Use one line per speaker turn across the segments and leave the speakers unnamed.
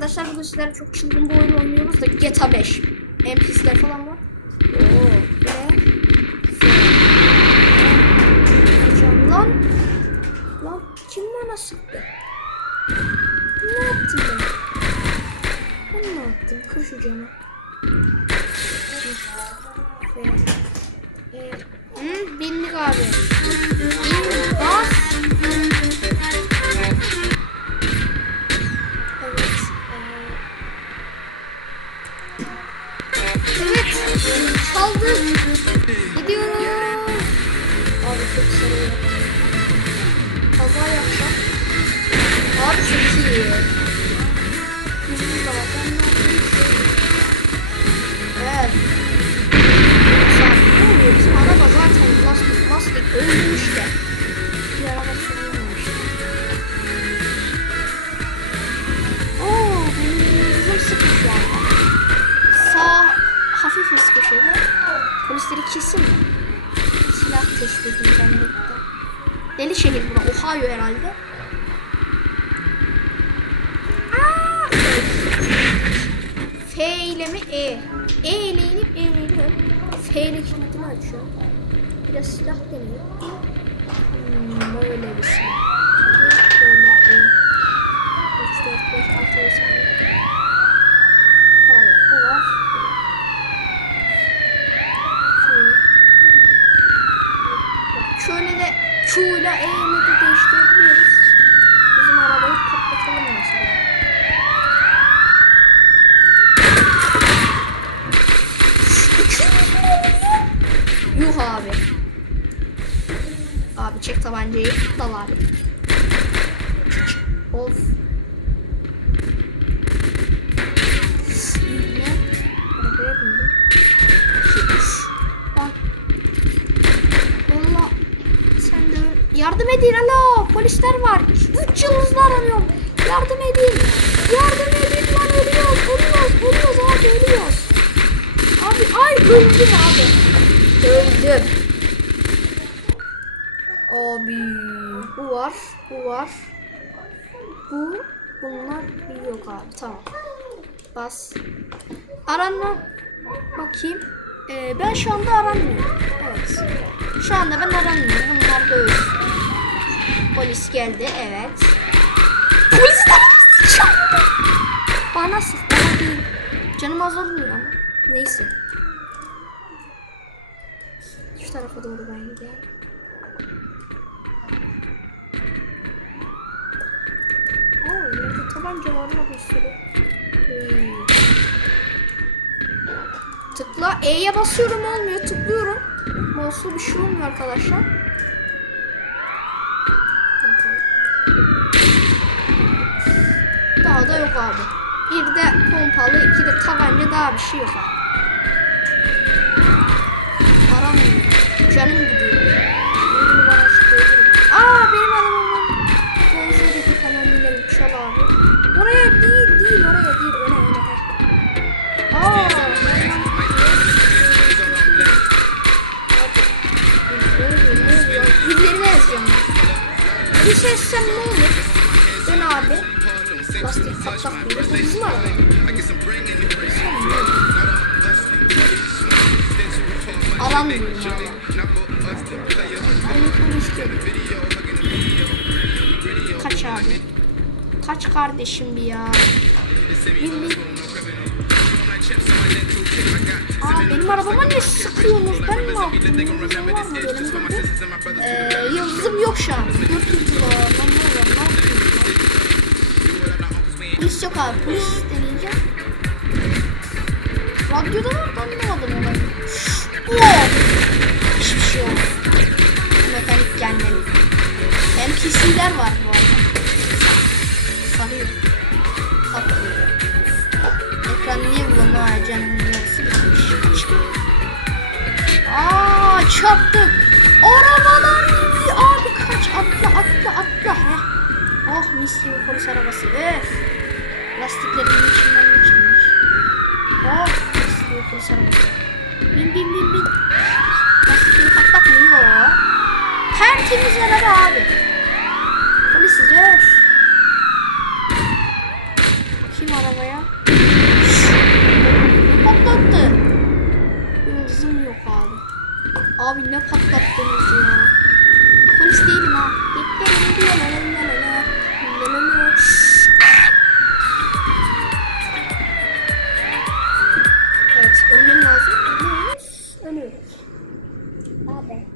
arkadaşlar bugün sizlerle çok çılgın bir oyun oynuyoruz da GTA 5. NPC'ler falan var. Oo, ve lan. Lan kim bana sıktı? Ne yaptım ben? Ben ne yaptım? Kır şu camı. E, hı, bindik abi. Bin, bas. Yapayım? Evet. Sen araba zaten plastik plastik ölmüş de. Bir araba sürülmüş. Oo, benim sıkmış yani. Sağ hafif köşede. Polisleri kesin mi? Silah test edeyim ben de. Deli şehir bura. Ohio herhalde. Aa! F ile mi E? E ile inip E ile. F ile kilidini açıyor. Biraz silah deniyor. Hmm, böyle bir silah. Böyle bir. 3, 4, 5, 6, 7, 8. Hayır, bu var. bu var. Şu. Bak, Şöyle de Q ile E de değiştirebiliyoruz. Bizim arabayı patlatalım mesela. Abi. Abi çek tabancayı. Dal abi. Of. Arabaya bindim. Bak. Valla sen de yardım edin alo polisler var. Üç yıldızlı aranıyorum. Yardım edin. Yardım edin lan ölüyoruz ölüyoruz ölüyoruz abi ölüyoruz. Abi ay öldüm abi. Öldüm. Abi bu var bu var. Bu bunlar yok abi tamam. Bas. Aranma bakayım. Ee, ben şu anda aranmıyorum. Evet. Şu anda ben aranmıyorum. Bunlar ölsün. Polis geldi evet. Polis Bana sık bana değil. Canım azalmıyor ama. Neyse. Tarafa doğru ben gideyim. Oo, yerde tabanca var la bir sürü. Uy. Tıkla E'ye basıyorum olmuyor. Tıklıyorum. Mouse'lu bir şey olmuyor arkadaşlar. Daha da yok abi. Bir de pompalı, iki de tabanca daha bir şey yok abi. Canım gidiyor. Bunu bana açıklayabilir Aa benim arabamın benzinli falan binelim çal abi. Oraya değil değil oraya değil öne öne. Aa ben-? Birilerine yazıyorum ben. Bir şey etsem ne olur? Dön abi. Lastik. Bu bizim araba. Sen ne? Aranmıyorum Aynı polis geliyor. Kaç abi. Kaç kardeşim bir ya. Bin. Aa benim arabama ne sıkıyorsunuz? Ben ne yaptım? Yıldızım var mı benim? Ee, yıldızım yok şu an. Dört yıldız var. Lan ne var? Ne lan? Polis yok abi. Polis deneyeceğim. Radyoda var da anlamadım olayı. Hiçbir şey yok. Mekanik gelmeli. NPC'ler var bu arada. Sarıyor. Patlıyor. Ekran niye bulamıyor canım yarısı bitmiş. Aa çarptık. Arabalar gidiyor. Abi kaç atla atla atla. Heh. Oh mis gibi polis arabası. Öf. Lastiklerin içinden geçirmiş. Oh mis gibi polis arabası. Bin bin bin bin. Lastikleri patlak mı? Yok. Tertemiz araba abi. Polisiz öf. bakayım arabaya. Ne patlattı? Yıldızım yok abi. Abi ne patlattınız ya? Polis değilim ha. Evet,
Abi.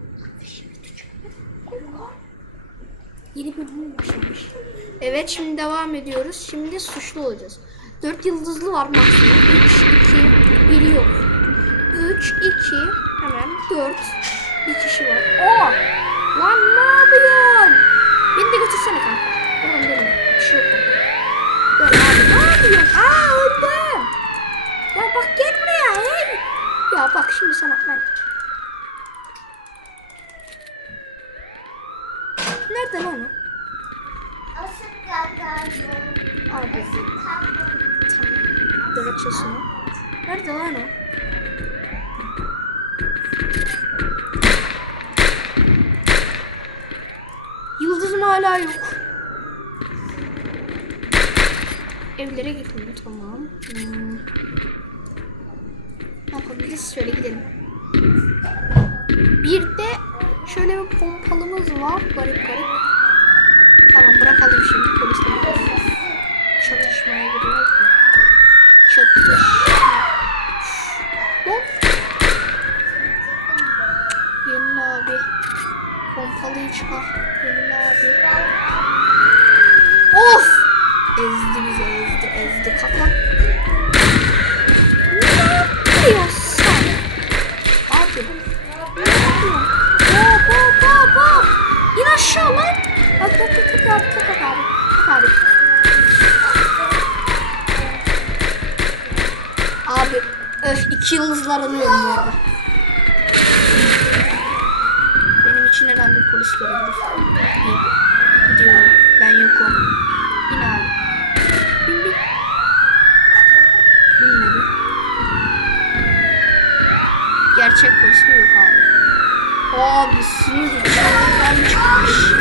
Yeni bölüm başlamış. Evet şimdi devam ediyoruz. Şimdi suçlu olacağız. 4 yıldızlı var maksimum. 3, 2, 1 yok. 3, 2, hemen 4. Bir kişi var. Oo! Lan ne yapıyorsun? Beni de götürsene kanka. Oradan dönme. Bir şey yok. Dön abi ne yapıyorsun? Aa öldüm. Ya bak gel buraya. Hey. Ya bak şimdi sana ben. Nerede lan o? Abi. Tamam. Bebek sosunu. Nerede lan o? Yıldızım hala yok. Evlere gitmiyor tamam. Hmm. Ne yapabiliriz? Şöyle gidelim. Bir de şöyle bir pompalımız var. Garip garip. Tamam bırakalım şimdi polisleri. Çalışmaya gidiyoruz da. Çatışma. Hop. Yenil abi. Pompalıyı çıkar. Yenil abi. Of! Ezdi bizi ezdi ezdi kaka. Ne yapıyorsun? Abi. Ne yapıyorsun? Hop hop hop hop. İn aşağı lan. Bak bak bak bak abi. Bak abi. Bak abi. Abi öf iki yıldızlar alıyorum bu arada. Benim için her an bir polis gelebilir. Gidiyorum. Ben yokum. Bin abi. Bin bin. Binmedi. Gerçek polis mi yok abi? Abi sınır içinden çıkmış.